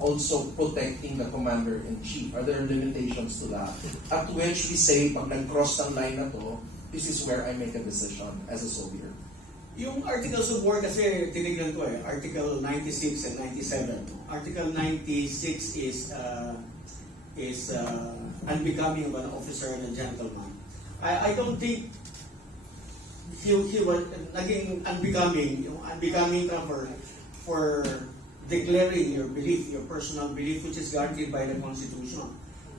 also protecting the commander-in-chief? Are there limitations to that? At which we say, pag nag-cross ng line na to, this is where I make a decision as a soldier. Yung Articles of War kasi tinignan ko Article 96 and 97. Article 96 is unbecoming of an officer and a gentleman. I don't think he was naging unbecoming, yung unbecoming ka for declaring your belief, your personal belief, which is guaranteed by the Constitution.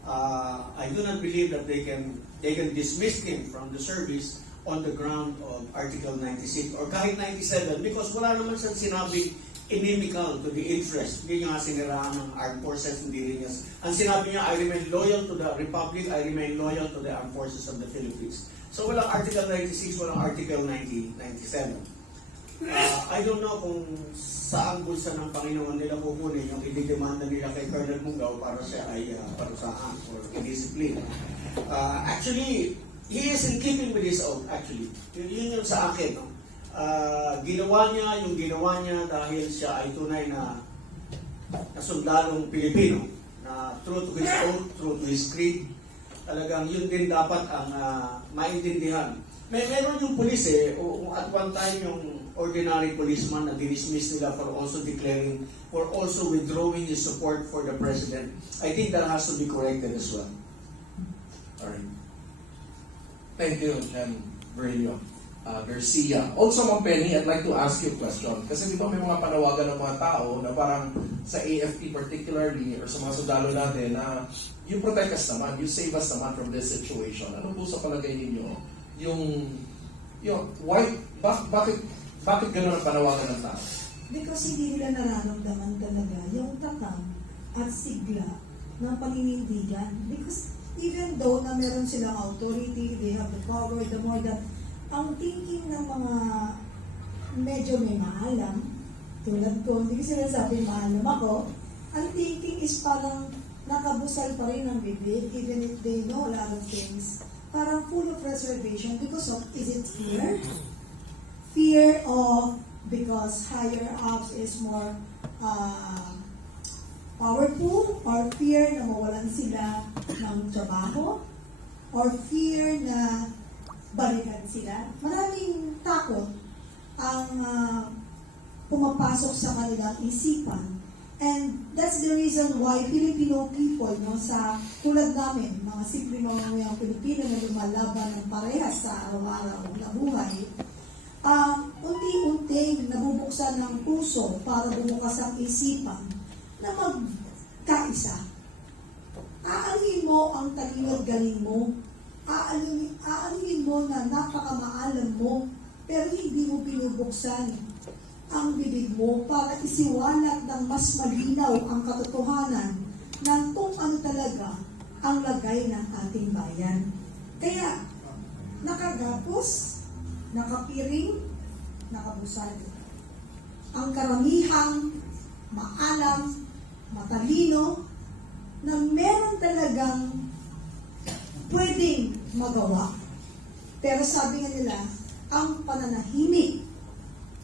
I do not believe that they can dismiss him from the service on the ground of Article 96 or kahit 97 because wala naman siyang sinabing inimical to the interest. Hindi niya nga siniraan ng armed forces, hindi rin niya. Ang sinabi niya, I remain loyal to the Republic, I remain loyal to the armed forces of the Philippines. So walang Article 96, walang Article 97. I don't know kung saan bulsa ng Panginoon nila kukunin yung ididemanda nila kay Colonel Mungao para siya ay parusahan or i-discipline. Actually, he is in keeping with his oath, actually. Yun yung sa akin. No? Ginawa niya dahil siya ay tunay na sundalong Pilipino na true to his oath, true to his creed. Talagang yun din dapat ang maintindihan. Meron yung pulis at one time yung ordinary policeman na dismiss nila for also declaring, for also withdrawing his support for the president. I think that has to be corrected as well. Alright. Thank you, Jan Virilio Garcia. Also, Ma'am Penny, I'd like to ask you a question. Kasi di ba may mga panawagan ng mga tao na parang sa AFP particularly or sa mga sundalo natin na you protect us naman, you save us naman from this situation. Ano po sa palagay ninyo? Bakit gano'n ang panawagan ng tao? Because hindi nila nararamdaman talaga yung takam at sigla ng paninindigan. Because even though na meron silang authority, they have the power, the more that ang thinking ng mga medyo may maalam, tulad ko, hindi ko sinasabi maalam ako, ang thinking is parang nakabusal pa rin ang bibig, even if they know a lot of things. Parang full of reservation because of, is it fear? Fear of, because higher ups is more powerful, or fear na mawalan sila ng trabaho, or fear na balikan sila. Maraming takot ang pumapasok sa kanilang isipan. And that's the reason why Filipino people, no, sa tulad namin, mga simple mga Pilipino na lumalaban ng parehas sa araw-araw na buhay, unti-unti nabubuksan ng puso para bumukas ang isipan na magkaisa. Aanuhin mo ang talino at galing mo. Aanuhin mo na napakamaalam mo, pero hindi mo binubuksan ang bibig mo para isiwalat ng mas malinaw ang katotohanan ng kung ano talaga ang lagay ng ating bayan. Kaya, nakagapos, nakapiring, nakabusal. Ang karamihang maalam, matalino, na meron talagang pwedeng magawa. Pero sabi nga nila, ang pananahimik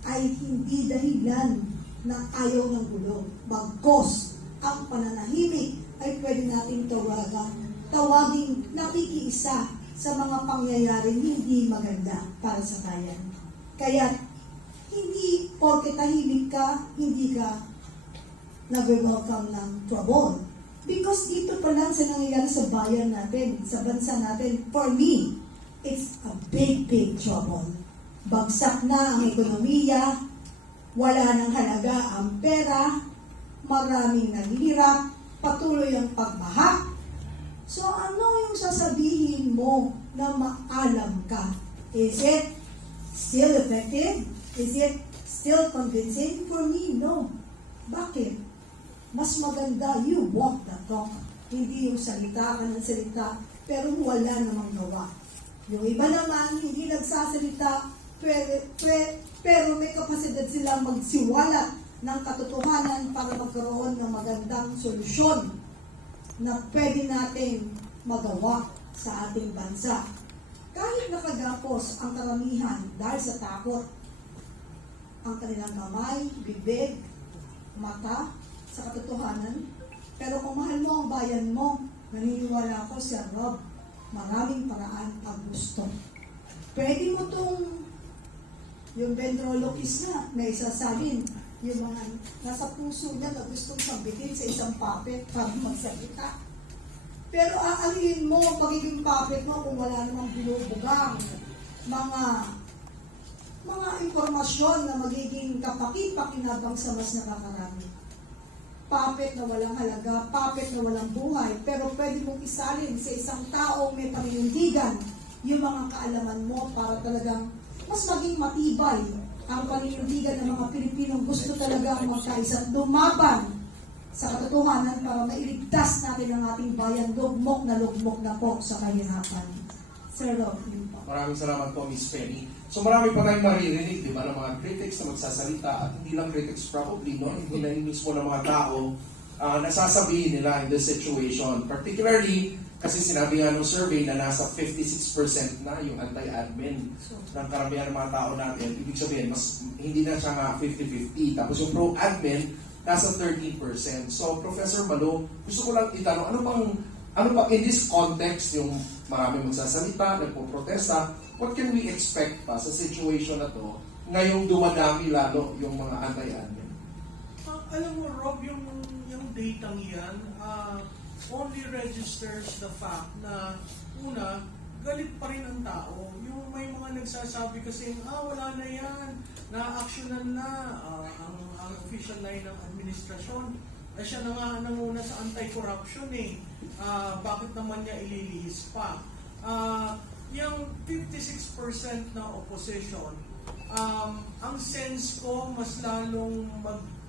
ay hindi dahilan ng ayaw ng gulo. Bagkos, ang pananahimik ay pwede nating tawaging nakikiisa sa mga pangyayaring hindi maganda para sa bayan. Kaya, hindi porke tahimik ka, hindi ka nag-welcome ng trouble. Because dito pa lang sa nangyayari sa bayan natin, sa bansa natin, for me, it's a big, big trouble. Bagsak na ang ekonomiya, wala nang halaga ang pera, maraming naghihirap, patuloy ang pagbaha. So ano yung sasabihin mo na maalam ka? Is it still effective? Is it still convincing? For me, no. Bakit? Mas maganda, you walk the talk. Hindi yung salita ka ng salita, pero wala namang gawa. Yung iba naman, hindi nagsasalita, pero may kapasidad silang magsiwalat ng katotohanan para magkaroon ng magandang solusyon na pwede natin magawa sa ating bansa. Kahit nakagapos ang karamihan dahil sa takot, ang kanilang kamay, bibig, mata, sa katotohanan. Pero kung mahal mo ang bayan mo, naniniwala ako, Sir Rob, maraming paraan pag gusto. Pwede mo tong yung ventriloquist na isasalin yung mga nasa puso niya na gustong sabitin sa isang puppet para magsalita. Pero aalihin mo ang pagiging puppet mo kung wala namang binubugang mga impormasyon na magiging kapaki-pakinabang sa mas nakakarami. Puppet na walang halaga, puppet na walang buhay, pero pwede mong isalin sa isang taong may paninindigan yung mga kaalaman mo para talagang mas maging matibay ang paninindigan ng mga Pilipinong gusto talagang magkaisa at lumaban sa katotohanan para mailigtas natin ang ating bayan lugmok na po sa kahirapan. Sir Rob, yun po. Maraming salamat po, Miss Penny. So marami pa tayong maririnig, di ba, ng mga critics na magsasalita at hindi lang critics probably, no? Hindi na mismo ng mga tao nasasabihin nila in this situation. Particularly, kasi sinabi nga ng survey na nasa 56% na yung anti-admin ng karamihan ng mga tao natin. Ibig sabihin, mas hindi na siya nga 50-50. Tapos yung pro-admin, nasa 13%. So, Professor Malo, gusto ko lang itanong, ano ba in this context, yung marami magsasalita, nagpo-protesta, what can we expect pa sa situation na to ngayong dumadami lalo yung mga anti-admin? Alam mo, Rob, yung datang yan, only registers the fact na, una, galit pa rin ang tao. Yung may mga nagsasabi kasi, wala na yan, na-actionan na ang official line ng administrasyon. Siya na nga nanguna sa anti-corruption eh. Bakit naman niya ililihis pa? Yung 56% na opposition, ang sense ko mas lalong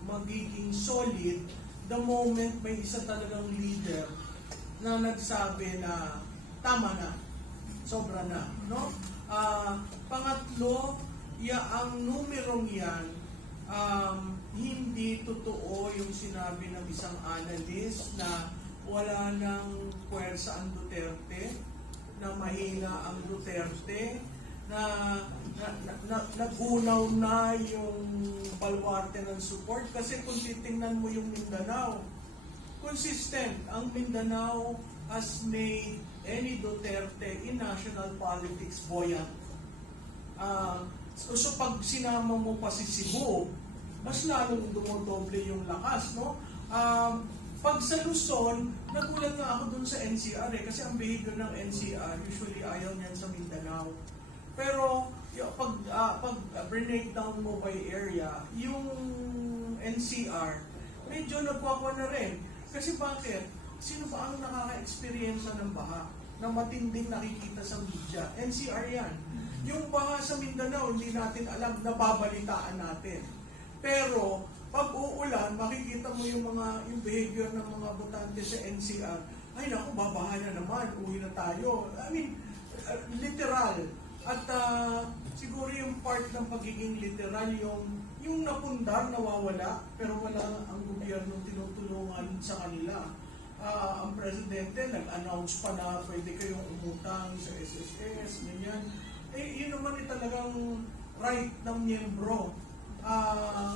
magiging solid the moment may isa talagang leader na nagsabi na tama na, sobra na, no? Pangatlo, ang numerong yan, hindi totoo yung sinabi ng isang analyst na wala nang puwersa ang Duterte, na mahina ang Duterte, na nagunaw na yung baluarte ng support. Kasi kung titingnan mo yung Mindanao, consistent. Ang Mindanao has made any Duterte in national politics buoyant. So pag sinama mo pa si Cebu, mas lalong dumodoble yung lakas, no? Pag sa Luzon, nagulat nga ako dun sa NCR kasi ang behavior ng NCR, usually ayaw niyan sa Mindanao. Pero pag breakdown mo by area, yung NCR, medyo nagwakwa na rin. Kasi bakit? Sino ba ang nakaka-experience ng baha na matinding nakikita sa media? NCR yan. Yung baha sa Mindanao, hindi natin alam, nababalitaan natin. Pero pag uulan, makikita mo yung behavior ng mga botante sa NCR. Ay naku, babaha na naman, uwi na tayo. I mean, literal. At siguro yung part ng pagiging literal, yung napundar, nawawala, pero wala ang gobyerno tinutulungan sa kanila. Ang presidente nag-announce pa na pwede kayong umutang sa SSS, ganyan. Yun naman talagang right ng miyembro.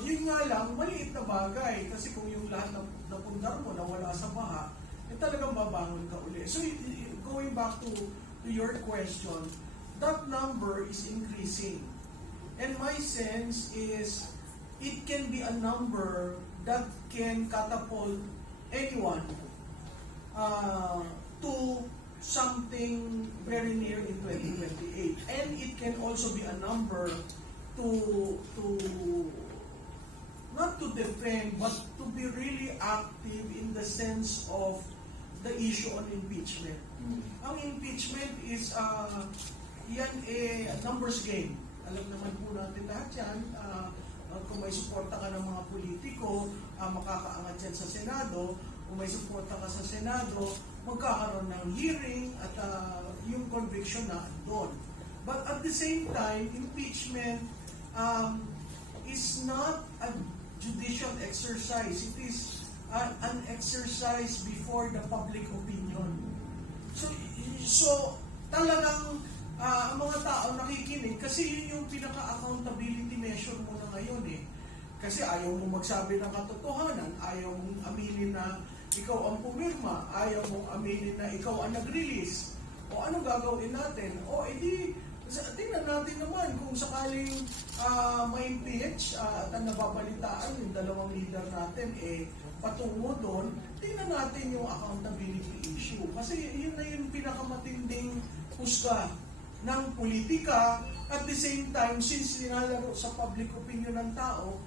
Yun nga lang, maliit na bagay. Kasi kung yung lahat ng napundar mo nawala sa baha, talagang babangon ka uli. So, going back to your question, that number is increasing. And my sense is, it can be a number that can catapult anyone to something very near in 2028. And it can also be a number to not to defend, but to be really active in the sense of the issue on impeachment. Ang impeachment is yan numbers game. Alam naman po natin lahat yan. Kung may suporta ka ng mga politiko, makakaangat yan sa Senado. Kung may suporta ka sa Senado, magkakaroon ng hearing at yung conviction na doon. But at the same time, impeachment is not a judicial exercise. It is an exercise before the public opinion. So talagang ang mga tao nakikinig kasi yun yung pinaka-accountability measure mo na ngayon eh. Kasi ayaw mo magsabi ng katotohanan, ayaw mong aminin na ikaw ang pumirma, ayaw mong aminin na ikaw ang nag-release. O ano gagawin natin? O edi, tingnan natin naman kung sakaling ma-impeach at ang nababalitaan yung dalawang leader natin patungo doon, tingnan natin yung accountability issue. Kasi yun na yung pinakamatinding husga ng politika. At the same time, since nilalaro sa public opinion ng tao,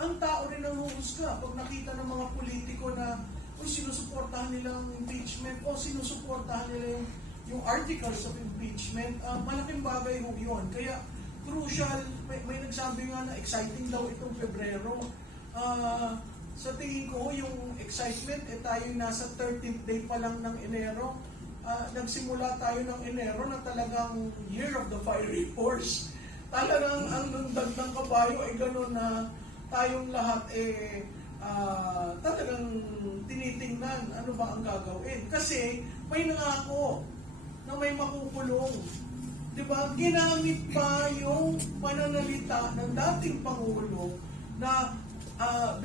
ang tao rin ang huhusga. Pag nakita ng mga politiko na sinusuportahan nila ang impeachment o sinusuportahan nila yung articles of impeachment, malaking bagay ho yun. Kaya crucial, may nagsabi nga na exciting daw itong Pebrero. Sa tingin ko, yung excitement, tayo nasa 13th day pa lang ng Enero. Nagsimula tayo ng Enero na talagang Year of the Fiery Horse. Talagang ang lundag ng kabayo ay gano'n na tayong lahat talagang tinitingnan ano ba ang gagawin. Kasi may nangako na may makukulong. Diba? Ginamit pa yung pananalita ng dating Pangulo na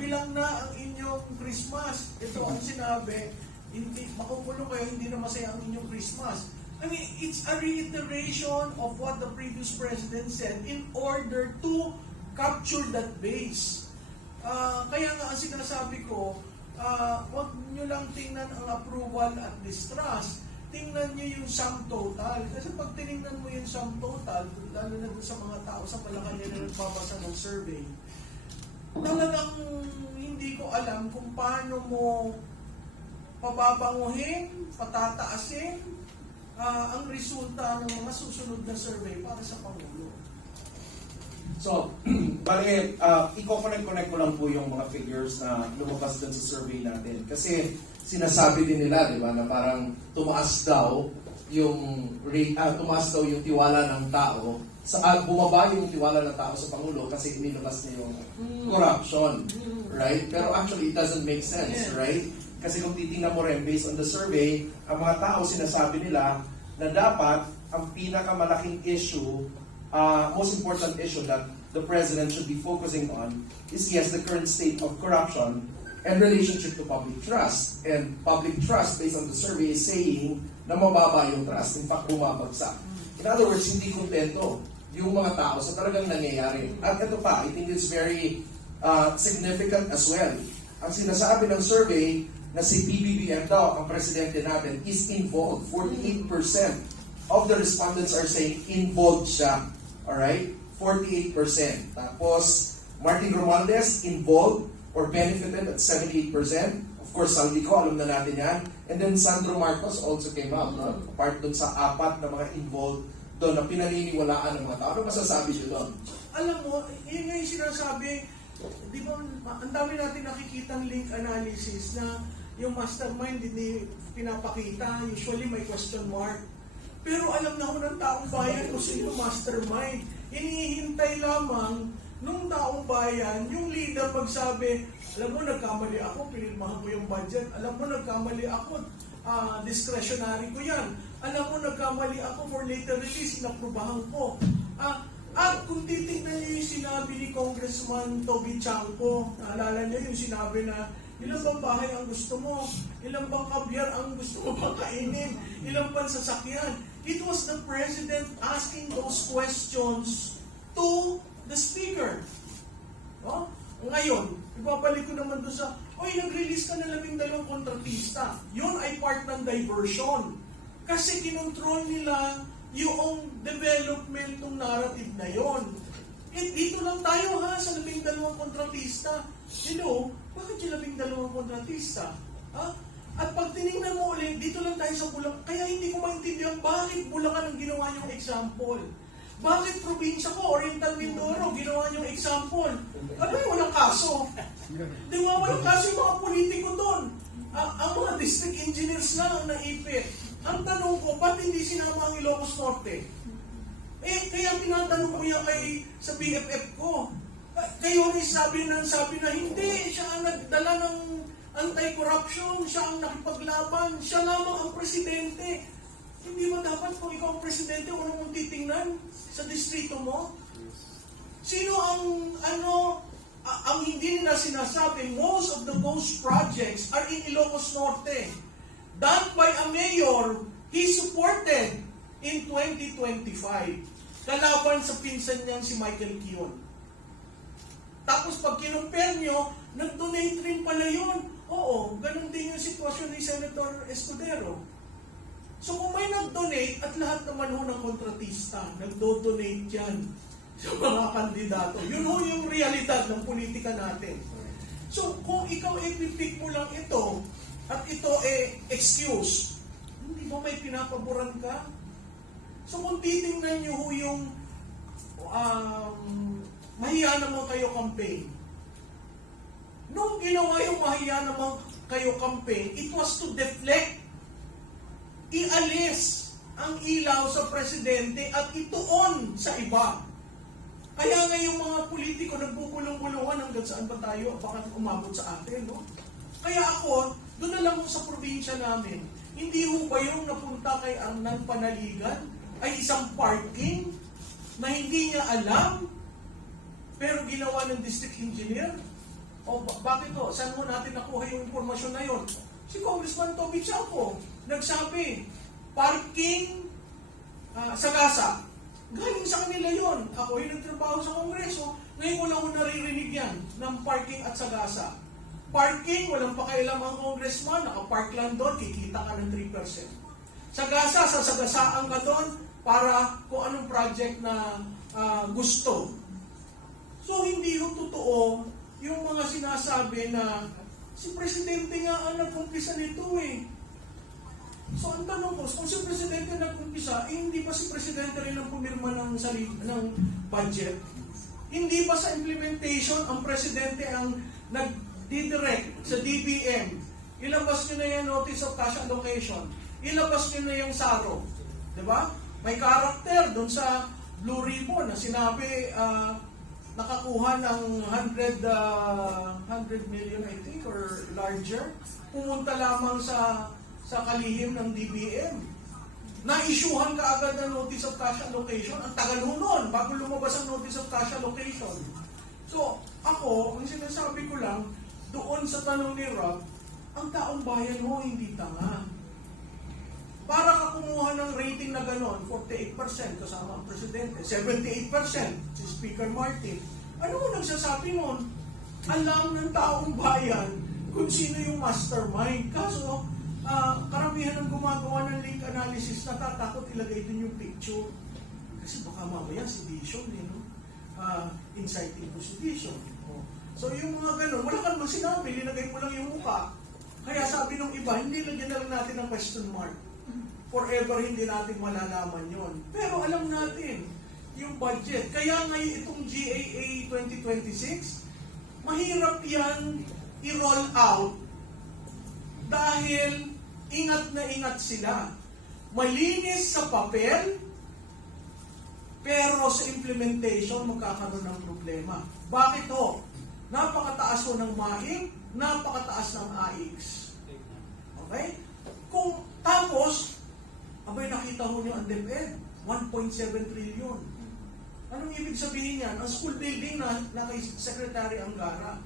bilang na ang inyong Christmas. Ito ang sinabi, hindi makukulong kayo, hindi na masaya ang inyong Christmas. I mean, it's a reiteration of what the previous president said in order to capture that base. Kaya nga ang sinasabi ko, huwag nyo lang tingnan ang approval at distrust, tingnan nyo yung sum total. Kasi pag tinignan mo yung sum total, lalo na sa mga tao sa Malacanang na nagbabasa ng survey, talagang hindi ko alam kung paano mo pababanguhin, patataasin ang resulta ng mga susunod na survey para sa Pangulo. So, bale, i-connect ko lang po yung mga figures na lumabas dun sa survey natin. Kasi sinasabi din nila, di ba, na parang tumaas daw yung tiwala ng tao, bumaba yung tiwala ng tao sa Pangulo kasi inilabas niya yung corruption, right? Pero actually, it doesn't make sense, right? Kasi kung titingnan mo rin, based on the survey, ang mga tao sinasabi nila na dapat ang pinakamalaking issue, most important issue that the president should be focusing on is, yes, the current state of corruption and relationship to public trust. And public trust, based on the survey, is saying na mababa yung trust. In fact, bumabagsak. In other words, hindi kontento yung mga tao sa talagang nangyayari. At ito pa, I think it's very significant as well. Ang sinasabi ng survey na si PBBM daw, ang presidente natin, is involved. 48% of the respondents are saying involved siya. Alright? 48%. Tapos, Martin Romualdez, involved or benefited at 78%. Of course, Saldico, alam na natin yan. And then Sandro Marcos also came out, no? Apart dun sa 4 na mga involved doon na pinaniniwalaan ng mga tao. Ano masasabi nyo doon? Alam mo, yun nga yung sinasabi, di ba, ang dami natin nakikitang link analysis na yung mastermind hindi pinapakita, usually may question mark. Pero alam na ho ng taong bayan kung sino mastermind. Hinihintay lamang nung taong bayan, yung leader magsabi, alam mo, nagkamali ako, pinirmahan ko yung budget. Alam mo, nagkamali ako, discretionary ko yan. Alam mo, nagkamali ako for later release, inaprubahan ko. At kung titignan niyo yung sinabi ni Congressman Toby Chanco, naalala niyo yung sinabi na, ilang bang bahay ang gusto mo? Ilang bang kabyar ang gusto mo pang kainin? Ilang bang sasakyan? It was the President asking those questions to the Speaker. No? Ngayon, ibabalik ko naman doon sa, nag-release ka na 12 kontratista. Yun ay part ng diversion. Kasi kinontrol nila yung development ng narrative na yon. Dito lang tayo sa 12 kontratista. Bakit yung 12 kontratista? At pag tinignan mo ulit, dito lang tayo sa Bulacan. Kaya hindi ko maintindihan bakit Bulacan ang ginawa niyong example. Bakit probinsya ko, Oriental Mindoro, ginawa niyong example? Ano yung walang kaso? Di ba walang kaso yung mga politiko doon? Ang mga district engineers lang ang naipit. Ang tanong ko, ba't hindi sinama ang Ilocos Norte? Kaya tinatanong ko yan sa BFF ko. Kayo rin sabi na hindi, siya ang nagdala ng anti-corruption, siya ang nakipaglaban, siya lamang ang presidente. Hindi ba dapat kung ikaw ang presidente, unang mong titingnan sa distrito mo? Sino ang ang hindi nila sinasabi, most of the ghost projects are in Ilocos Norte. Done by a mayor he supported in 2025. Kalaban sa pinsan niyang si Michael Kiyon. Tapos pag kinumpare nyo, nag-donate rin pala yun. Oo, ganun din yung sitwasyon ni Senator Escudero. So kung may nag-donate at lahat naman ho ng kontratista, nag-donate yan sa mga kandidato. Yun ho yung realidad ng politika natin. So kung ikaw ipipick mo lang ito at ito excuse, hindi ba may pinapaboran ka? So kung titingnan nyo ho yung mahiya naman kayo campaign. Nung ginawa yung mahiya naman kayo campaign, it was to deflect, ialis ang ilaw sa presidente at ituon sa iba. Kaya nga yung mga politiko nagbubulong-bulungan hanggang saan ba tayo, baka umabot sa atin, no? Kaya ako, doon na lang sa probinsya namin, hindi ho ba yung napunta kay Arnan Panaligan ay isang parking na hindi niya alam, pero ginawa ng district engineer? O bakit to? Saan mo natin nakuha yung impormasyon na yon? Si Congressman Toby Chaco nagsabi, parking Sagasa. Galing sa kanila yon. Ako yung nagtrabaho sa Kongreso, ngayon ko lang ko naririnig yan ng parking at Sagasa. Parking, walang pakialam ang congressman, nakapark lang doon, kikita ka ng 3%. Sagasa, sasagasaan ka doon para kung anong project na gusto. So hindi ho totoo yung mga sinasabi na si Presidente nga ang nag-umpisa nito eh. So ang tanong ko, kung si Presidente nag-umpisa, hindi ba si Presidente rin ang pumirma ng budget? Hindi ba sa implementation ang Presidente ang nag-direct sa DBM? Ilabas nyo na yung Notice of Cash Allocation. Ilabas nyo na yung SARO. Diba? May karakter doon sa Blue Ribbon na sinabi nakakuha ng 100 million I think or larger. Pumunta lamang sa kalihim ng DBM. Na-issuehan ka agad ng Notice of Cash Allocation. Ang tagal nun bago lumabas ang Notice of Cash Allocation. So, ako, ang sinasabi ko lang, doon sa tanong ni Rob, ang taong bayan mo hindi tanga. Para ka kumuha ng rating na gano'n, 48% kasama ang Presidente, 78% si Speaker Martin. Ano mo nagsasabi nun? Alam ng taong bayan kung sino yung mastermind. Kaso, karamihan ng gumagawa ng link analysis natatakot ilagay din yung picture. Kasi baka mamaya sedition, inciting to sedition. So yung mga gano'n, wala ka naman sinabi, linagay mo lang yung mukha. Kaya sabi ng iba, hindi lagyan na lang natin ng question mark. Forever hindi natin malalaman yon. Pero alam natin, yung budget. Kaya ngayon itong GAA 2026, mahirap yan i-roll out dahil ingat na ingat sila. Malinis sa papel, pero sa implementation magkakaroon ng problema. Bakit ho? Napakataas ho ng MAIC, napakataas ng AIX. Okay? Kung tapos, abay nakita ho niyo ang DepEd, 1.7 trillion. Anong ibig sabihin yan? Ang school building na kay Secretary Angara.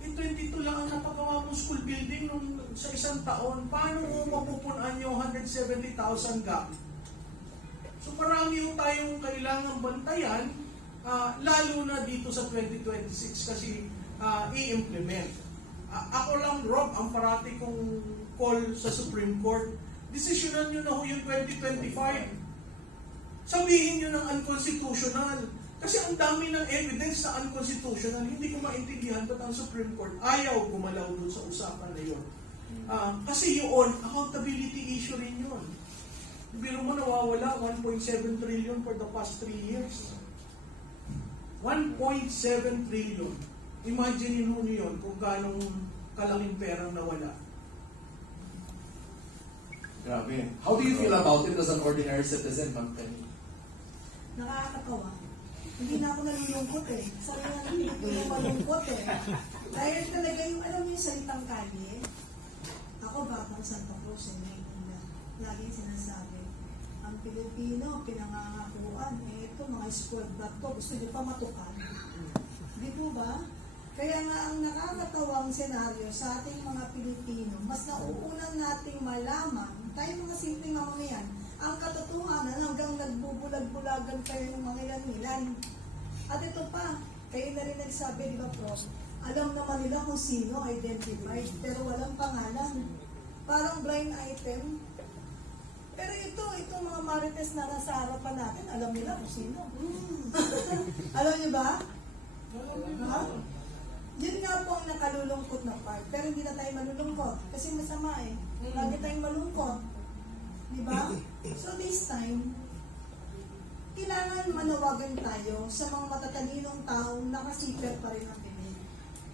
22 lang ang napagawa mong school building sa isang taon. Paano mo mapupunan yung 170,000 gap? So marami yung tayong kailangang bantayan, lalo na dito sa 2026 kasi i-implement. Ako lang, Rob, ang parati kong call sa Supreme Court, desisyonan nyo na ho yung 2025. Sabihin nyo ng unconstitutional. Kasi ang dami ng evidence na unconstitutional, hindi ko maintindihan ba't ang Supreme Court ayaw gumalaw dun sa usapan na yun. Kasi yun, accountability issue rin yun. Biro mo nawawala, 1.7 trillion for the past 3 years. 1.7 trillion. Imagine nyo yun kung ganong kalaking perang nawala. Grabe. How do you feel about it as an ordinary citizen, Ma'am Penny? Nakakatawa. Hindi na ako nalulungkot eh. Sabi nga ng Pilipino malungkot eh. Dahil talaga yung, alam mo yung salitang kalye, ako batang Santa Cruz eh, laging sinasabi, ang Pilipino, pinangangakuan, ito mga spoiled brat to, gusto nyo pa matukan. Di po ba? Kaya nga ang nakakatawang senaryo sa ating mga Pilipino, mas nauunan nating malaman, tayo mga simpleng mamamayan, ang katotohanan hanggang nagbubulag-bulagan kayo ng mga ilan-ilan. At ito pa, kayo na rin nagsabi, di ba, Prof? Alam naman nila kung sino identified, pero walang pangalan. Parang blind item. Pero itong mga marites na nasa harapan natin, alam nila kung sino. Alam niyo ba? Ha? Yun nga po ang nakalulungkot na part. Pero hindi na tayo malulungkot. Kasi masama eh. Lagi tayong malungkot. Di ba? So this time, kailangan manawagan tayo sa mga matatalinong taong nakasipir pa rin ang bibig.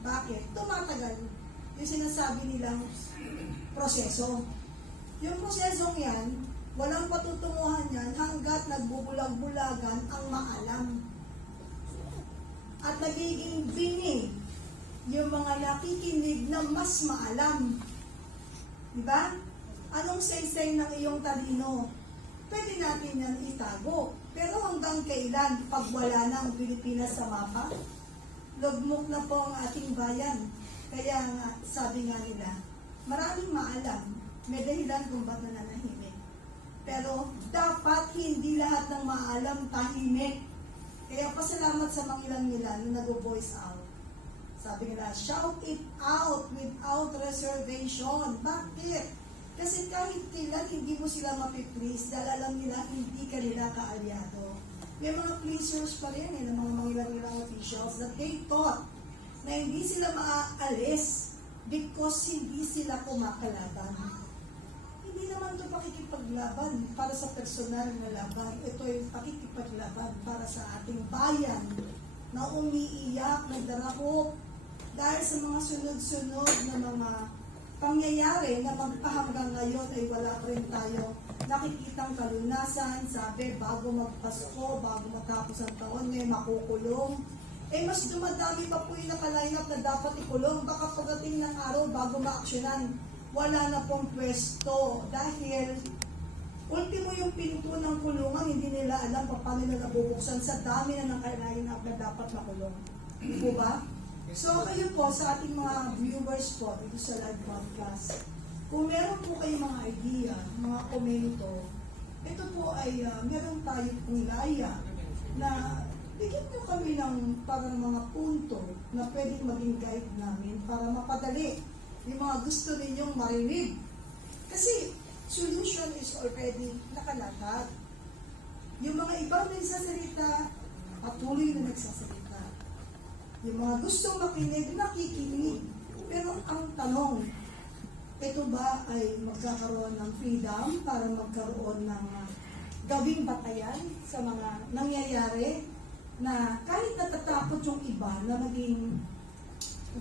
Bakit? Tumatagal yung sinasabi nilang proseso. Yung prosesong yan, walang patutunguhan yan hanggat nagbubulag-bulagan ang maalam. At nagiging bingi yung mga nakikinig na mas maalam. Diba? Anong say-say ng iyong talino? Pwede natin yan itago. Pero hanggang kailan pag wala na ang Pilipinas sa mapa? Lugmok na po ang ating bayan. Kaya nga, sabi nga nila, maraming maalam. May dahilan kung ba't nananahimik. Pero dapat hindi lahat ng maalam tahimik. Kaya pasalamat sa mga ilan-ilan na nag-voice out. Sabi nila, shout it out without reservation. Bakit? Kasi kahit kailan hindi mo sila mapiplease dahil alam nila hindi ka nila kaalyado. May mga pleasers pa rin ng mga ilang officials that they thought na hindi sila maaalis because hindi sila kumakalaban. Hindi naman ito pakikipaglaban para sa personal na laban. Ito yung pakikipaglaban para sa ating bayan na umiiyak, nagdarahop dahil sa mga sunod-sunod na mga pangyayari na magpahanggang ngayon ay wala pa rin tayo nakikitang kalunasan. Sabi, bago magpasko, bago matapos ang taon, may makukulong. Eh, mas dumadami pa po yung nakaline up na dapat ikulong. Baka pagdating ng araw, bago maaksyonan, wala na pong pwesto. Dahil, ultimo yung pinto ng kulungan, hindi nila alam paano nila nabubuksan sa dami na nakaline up na dapat makulong. Di po ba? So, kayo po, sa ating mga viewers po, dito sa live podcast, kung meron po kayong mga idea, mga komento, ito po ay meron tayo pong laya na bigyan nyo kami ng parang mga punto na pwedeng maging guide namin para mapadali yung mga gusto ninyong marinig. Kasi solution is already nakalatag. Yung mga ibang nagsasalita, patuloy na nagsasalita. Yung mga gustong makinig, nakikinig. Pero ang tanong, ito ba ay magkakaroon ng freedom para magkaroon ng gawing batayan sa mga nangyayari na kahit natatakot yung iba na maging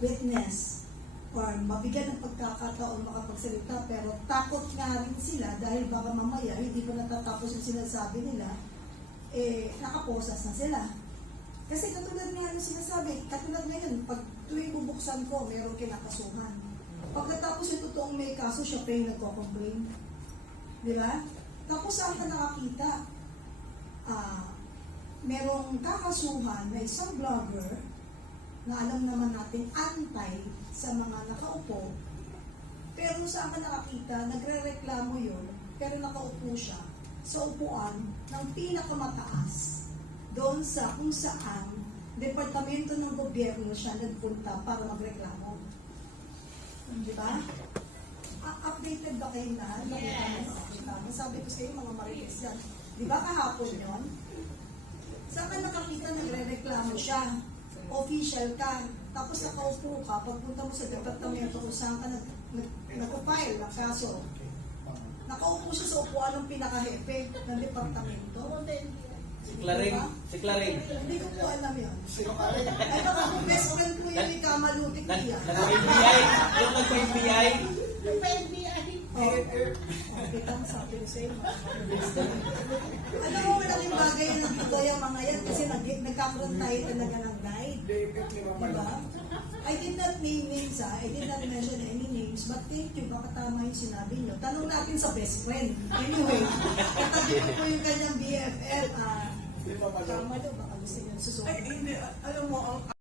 witness or mabigyan ng pagkakataon makapagsalita pero takot nga rin sila dahil baka mamaya hindi pa natatapos yung sinasabi nila, nakaposas na sila. Kasi katulad nga yung sinasabi, katulad ngayon, pag tuwing bubuksan ko, mayroong kinakasuhan. Pagkatapos yung totoong may kaso, siya pa yung nagko-complain. Di ba? Tapos saan ka nakakita? Merong kakasuhan na isang vlogger na alam naman natin antay sa mga nakaupo. Pero saan ka nakakita? Nagre-reklamo yun, pero nakaupo siya sa upuan ng pinakamataas doon sa kung saan departamento ng gobyerno siya nagpunta para magreklamo. Di ba? Updated ba kayo na? Yes. Sabi ko sa iyo, mga marites yan. Di ba kahapon yun? Saan ka nakakita nagre-reklamo siya? Official ka. Tapos nakaupo ka, pagpunta mo sa departamento kung saan ka nag-file ng kaso. Nakaupo siya sa upuan ng pinaka-hepe ng departamento. Si Claring. Hindi ko po alam yun. Ay, baka kung best friend ko yun, ikamalutik niya. Nag-FBI. Yung nag-FBI. Kita mo sabi ko sa'yo. Alam mo, malaking bagay na nandito yung mga yan kasi nagkakaroon tayo talaga ng guide. Diba? I did not name names I did not mention any names, but thank you, baka tama yung sinabi nyo. Tanong natin sa best friend. Anyway, katabi ko po yung kanyang BFF. Tama daw, baka gusto nyo susunod. Ay, hindi. Alam mo, ang